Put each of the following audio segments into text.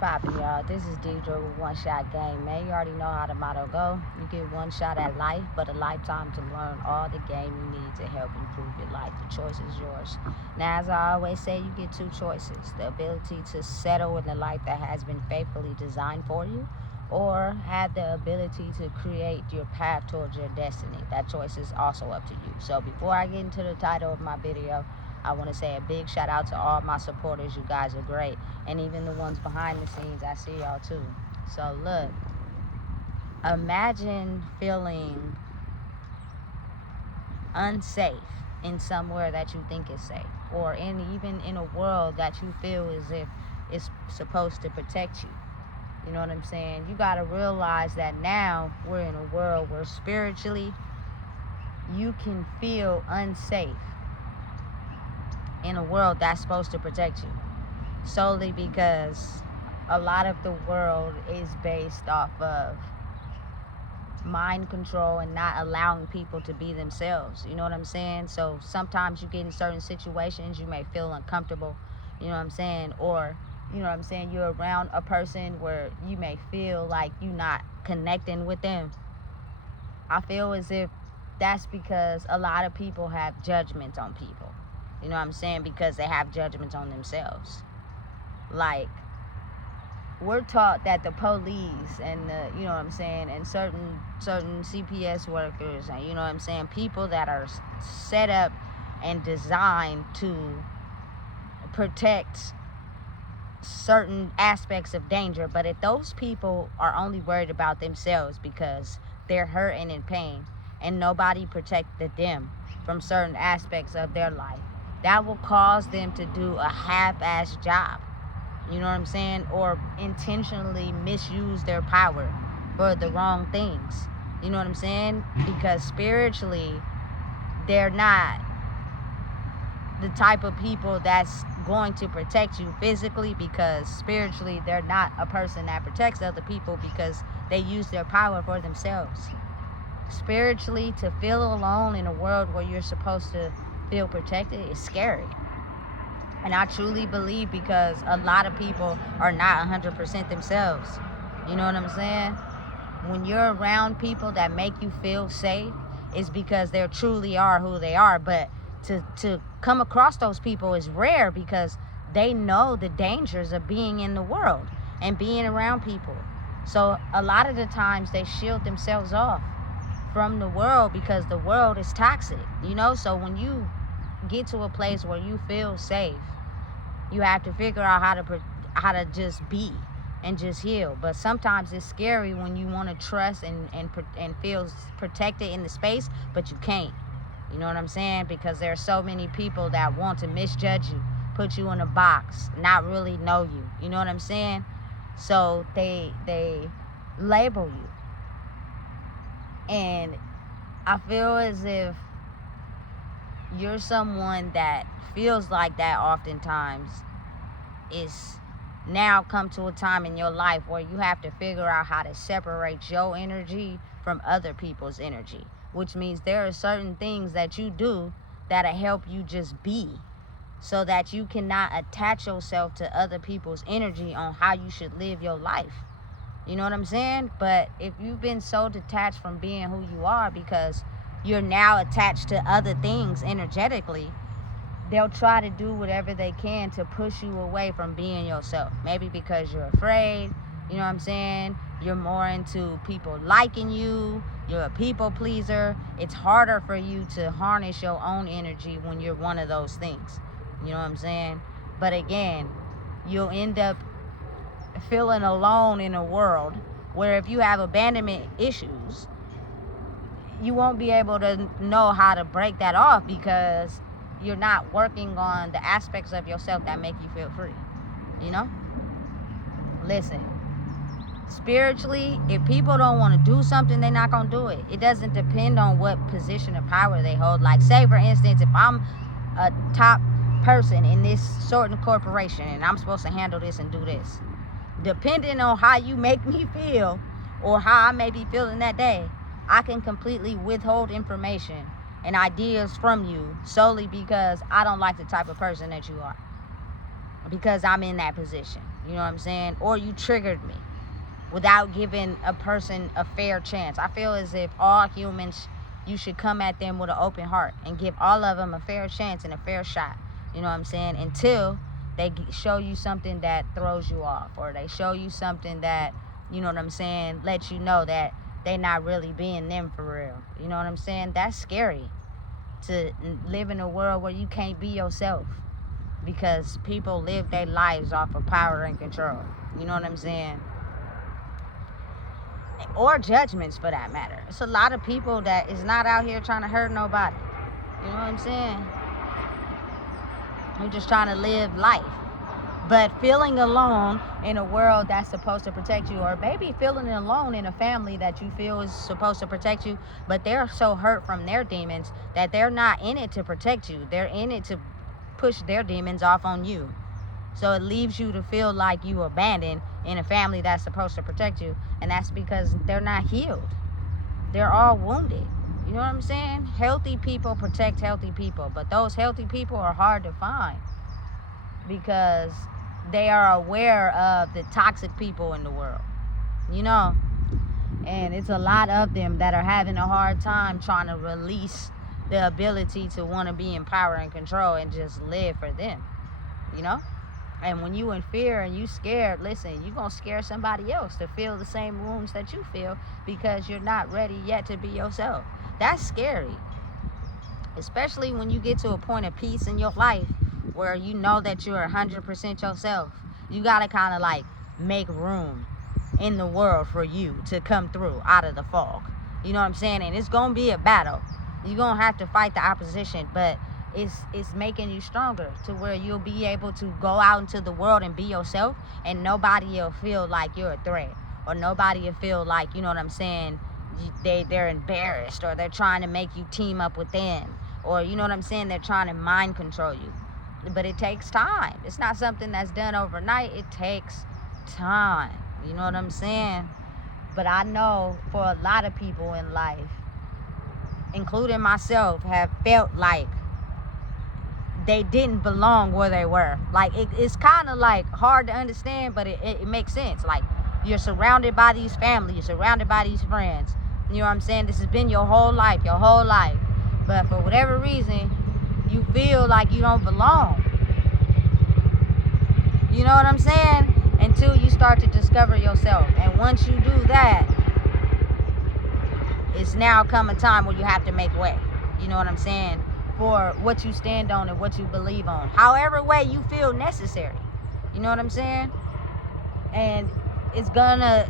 Poppin', y'all. This is Deidre with One Shot Game. Man, you already know how the motto go. You get one shot at life, but a lifetime to learn all the game you need to help improve your life. The choice is yours. Now, as I always say, you get two choices: the ability to settle in the life that has been faithfully designed for you, or have the ability to create your path towards your destiny. That choice is also up to you. So before I get into the title of my video, I want to say a big shout out to all my supporters. You guys are great. And even the ones behind the scenes, I see y'all too. So look, imagine feeling unsafe in somewhere that you think is safe, or even in a world that you feel as if it's supposed to protect you. You know what I'm saying? You got to realize that now we're in a world where spiritually you can feel unsafe in a world that's supposed to protect you, solely because a lot of the world is based off of mind control and not allowing people to be themselves. You know what I'm saying? So sometimes you get in certain situations, you may feel uncomfortable, you know what I'm saying? Or, you know what I'm saying, you're around a person where you may feel like you're not connecting with them. I feel as if that's because a lot of people have judgments on people. You know what I'm saying? Because they have judgments on themselves. Like, we're taught that the police and the, you know what I'm saying, and certain CPS workers, and you know what I'm saying, people that are set up and designed to protect certain aspects of danger. But if those people are only worried about themselves because they're hurting and pain, and nobody protected them from certain aspects of their life, that will cause them to do a half-ass job. You know what I'm saying? Or intentionally misuse their power for the wrong things. You know what I'm saying? Because spiritually, they're not the type of people that's going to protect you physically, because spiritually, they're not a person that protects other people because they use their power for themselves. Spiritually, to feel alone in a world where you're supposed to feel protected is scary. And I truly believe, because a lot of people are not 100% themselves. You know what I'm saying? When you're around people that make you feel safe, it's because they truly are who they are. But to come across those people is rare, because they know the dangers of being in the world and being around people. So a lot of the times they shield themselves off from the world because the world is toxic, you know? So when you get to a place where you feel safe, you have to figure out how to just be and just heal. But sometimes it's scary when you want to trust and feel protected in the space, but you can't. You know what I'm saying? Because there are so many people that want to misjudge you, put you in a box, not really know you. You know what I'm saying? So they label you. And I feel as if you're someone that feels like that oftentimes is now come to a time in your life where you have to figure out how to separate your energy from other people's energy, which means there are certain things that you do that'll help you just be, so that you cannot attach yourself to other people's energy on how you should live your life. You know what I'm saying? But if you've been so detached from being who you are because you're now attached to other things energetically, they'll try to do whatever they can to push you away from being yourself. Maybe because you're afraid, you know what I'm saying? You're more into people liking you. You're a people pleaser. It's harder for you to harness your own energy when you're one of those things. You know what I'm saying? But again, you'll end up feeling alone in a world where if you have abandonment issues, you won't be able to know how to break that off, because you're not working on the aspects of yourself that make you feel free. You know? Listen, spiritually, if people don't want to do something, they're not going to do it. It doesn't depend on what position of power they hold. Like, say, for instance, if I'm a top person in this certain corporation and I'm supposed to handle this and do this, depending on how you make me feel or how I may be feeling that day, I can completely withhold information and ideas from you solely because I don't like the type of person that you are, because I'm in that position. You know what I'm saying? Or you triggered me without giving a person a fair chance. I feel as if all humans, you should come at them with an open heart and give all of them a fair chance and a fair shot. You know what I'm saying? Until they show you something that throws you off, or they show you something that, you know what I'm saying, lets you know that they not really being them for real. You know what I'm saying? That's scary, to live in a world where you can't be yourself, because people live their lives off of power and control. You know what I'm saying? Or judgments, for that matter. It's a lot of people that is not out here trying to hurt nobody. You know what I'm saying? We're just trying to live life. But feeling alone in a world that's supposed to protect you, or maybe feeling alone in a family that you feel is supposed to protect you, but they're so hurt from their demons that they're not in it to protect you. They're in it to push their demons off on you. So it leaves you to feel like you abandoned in a family that's supposed to protect you. And that's because they're not healed. They're all wounded. You know what I'm saying? Healthy people protect healthy people. But those healthy people are hard to find, because they are aware of the toxic people in the world. You know? And it's a lot of them that are having a hard time trying to release the ability to want to be in power and control and just live for them. You know? And when you in fear and you scared, listen, you're going to scare somebody else to feel the same wounds that you feel, because you're not ready yet to be yourself. That's scary. Especially when you get to a point of peace in your life where you know that you're 100% yourself. You got to kind of like make room in the world for you to come through out of the fog. You know what I'm saying? And it's going to be a battle. You're going to have to fight the opposition, but it's making you stronger to where you'll be able to go out into the world and be yourself, and nobody will feel like you're a threat, or nobody will feel like, you know what I'm saying, they're embarrassed, or they're trying to make you team up with them, or you know what I'm saying, they're trying to mind control you. But it takes time. It's not something that's done overnight. It takes time. You know what I'm saying? But I know for a lot of people in life, including myself, have felt like they didn't belong where they were. Like it's kind of like hard to understand, but it makes sense. Like, you're surrounded by these families, you're surrounded by these friends. You know what I'm saying? This has been your whole life. But for whatever reason, you feel like you don't belong. You know what I'm saying? Until you start to discover yourself. And once you do that, it's now come a time where you have to make way. You know what I'm saying? For what you stand on and what you believe on. However way you feel necessary. You know what I'm saying? And it's gonna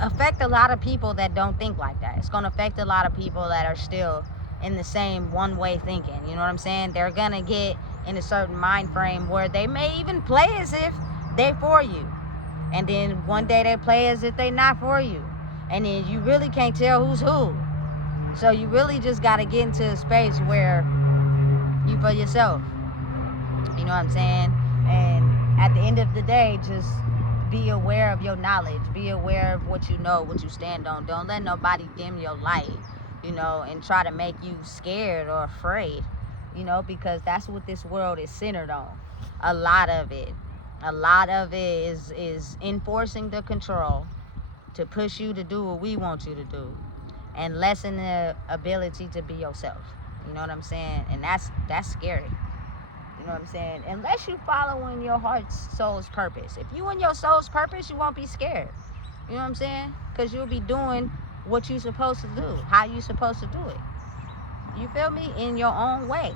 affect a lot of people that don't think like that. It's gonna affect a lot of people that are still in the same one-way thinking. You know what I'm saying? They're gonna get in a certain mind frame where they may even play as if they for you. And then one day they play as if they not for you. And then you really can't tell who's who. So you really just gotta get into a space where you for yourself. You know what I'm saying? And at the end of the day, just be aware of your knowledge. Be aware of what you know, what you stand on. Don't let nobody dim your light, you know, and try to make you scared or afraid, you know, because that's what this world is centered on. A lot of it is enforcing the control to push you to do what we want you to do, and lessen the ability to be yourself. You know what I'm saying? And that's scary. You know what I'm saying? Unless you following your heart's soul's purpose. If you in your soul's purpose, you won't be scared. You know what I'm saying? Because you'll be doing what you're supposed to do, how you supposed to do it. You feel me? In your own way.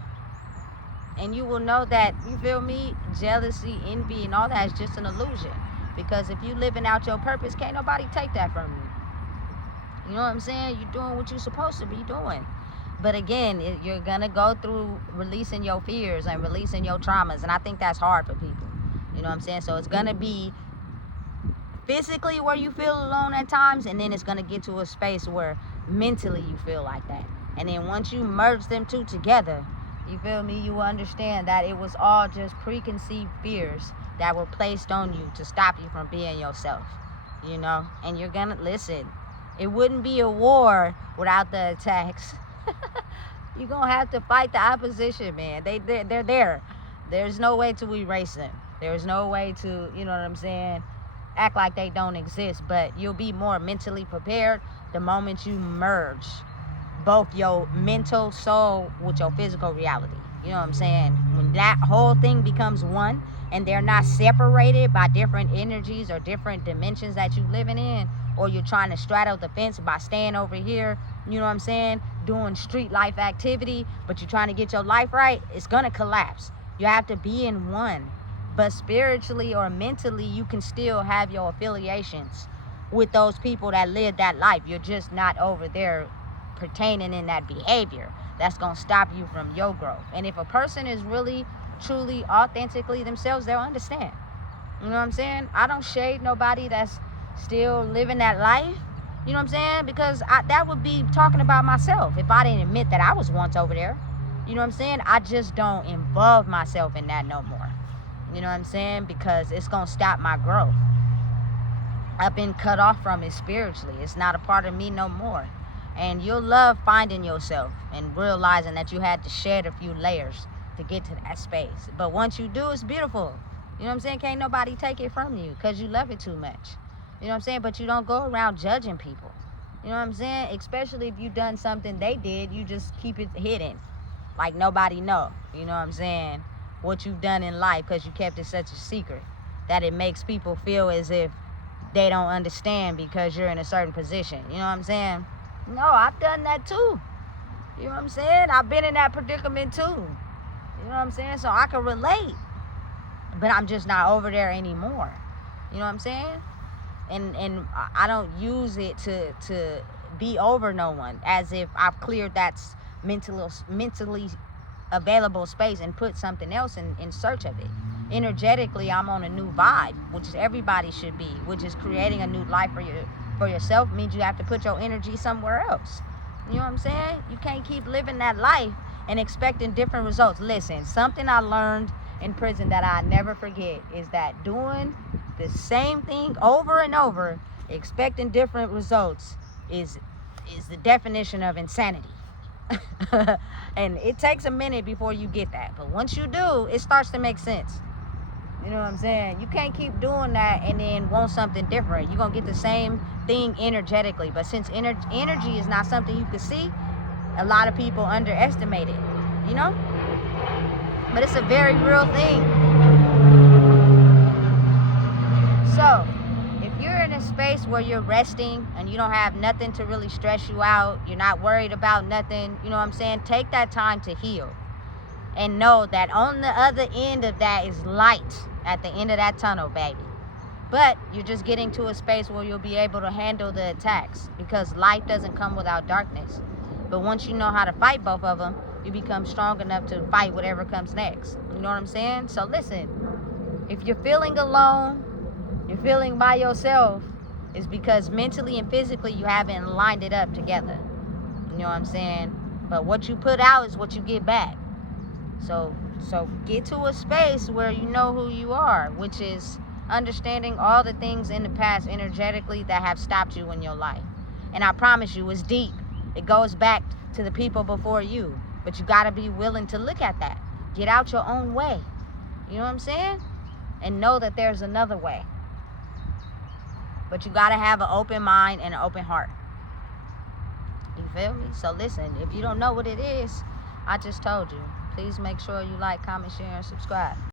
And you will know that, you feel me, jealousy, envy, and all that is just an illusion. Because if you living out your purpose, can't nobody take that from you. You know what I'm saying? You're doing what you're supposed to be doing. But again, you're going to go through releasing your fears and releasing your traumas. And I think that's hard for people. You know what I'm saying? So it's going to be physically where you feel alone at times. And then it's going to get to a space where mentally you feel like that. And then once you merge them two together, you feel me, you will understand that it was all just preconceived fears that were placed on you to stop you from being yourself. You know? And you're going to listen. It wouldn't be a war without the attacks. You're going to have to fight the opposition, man. They're there. There's no way to erase them. There's no way to, you know what I'm saying, act like they don't exist, but you'll be more mentally prepared the moment you merge both your mental soul with your physical reality. You know what I'm saying? When that whole thing becomes one and they're not separated by different energies or different dimensions that you're living in, or you're trying to straddle the fence by staying over here, you know what I'm saying, doing street life activity, but you're trying to get your life right, it's gonna collapse. You have to be in one. But spiritually or mentally, you can still have your affiliations with those people that live that life. You're just not over there pertaining in that behavior that's going to stop you from your growth. And if a person is really, truly, authentically themselves, they'll understand. You know what I'm saying? I don't shade nobody that's still living that life. You know what I'm saying? Because that would be talking about myself if I didn't admit that I was once over there. You know what I'm saying? I just don't involve myself in that no more. You know what I'm saying? Because it's going to stop my growth. I've been cut off from it spiritually. It's not a part of me no more. And you'll love finding yourself and realizing that you had to shed a few layers to get to that space. But once you do, it's beautiful. You know what I'm saying? Can't nobody take it from you because you love it too much. You know what I'm saying? But you don't go around judging people. You know what I'm saying? Especially if you done something they did, you just keep it hidden. Like nobody know. You know what I'm saying? What you've done in life, because you kept it such a secret that it makes people feel as if they don't understand because you're in a certain position. You know what I'm saying? No, I've done that too. You know what I'm saying? I've been in that predicament too. You know what I'm saying? So I can relate. But I'm just not over there anymore. You know what I'm saying? And I don't use it to be over no one, as if I've cleared that mentally available space and put something else in search of it. Energetically, I'm on a new vibe, which is everybody should be, which is creating a new life for yourself. Means you have to put your energy somewhere else. You know what I'm saying? You can't keep living that life and expecting different results. Listen, something I learned in prison that I never forget is that doing the same thing over and over, expecting different results, is the definition of insanity. And it takes a minute before you get that, but once you do, it starts to make sense. You know what I'm saying? You can't keep doing that and then want something different. You're gonna get the same thing energetically, but since energy is not something you can see, a lot of people underestimate it, you know? But it's a very real thing. So if you're in a space where you're resting and you don't have nothing to really stress you out, you're not worried about nothing, you know what I'm saying? Take that time to heal. And know that on the other end of that is light at the end of that tunnel, baby. But you're just getting to a space where you'll be able to handle the attacks, because light doesn't come without darkness. But once you know how to fight both of them, you become strong enough to fight whatever comes next. You know what I'm saying? So listen, if you're feeling alone, you're feeling by yourself, it's because mentally and physically you haven't lined it up together. You know what I'm saying? But what you put out is what you get back. So get to a space where you know who you are, which is understanding all the things in the past energetically that have stopped you in your life. And I promise you, it's deep. It goes back to the people before you. But you got to be willing to look at that. Get out your own way. You know what I'm saying? And know that there's another way. But you got to have an open mind and an open heart. You feel me? So listen, if you don't know what it is, I just told you. Please make sure you like, comment, share, and subscribe.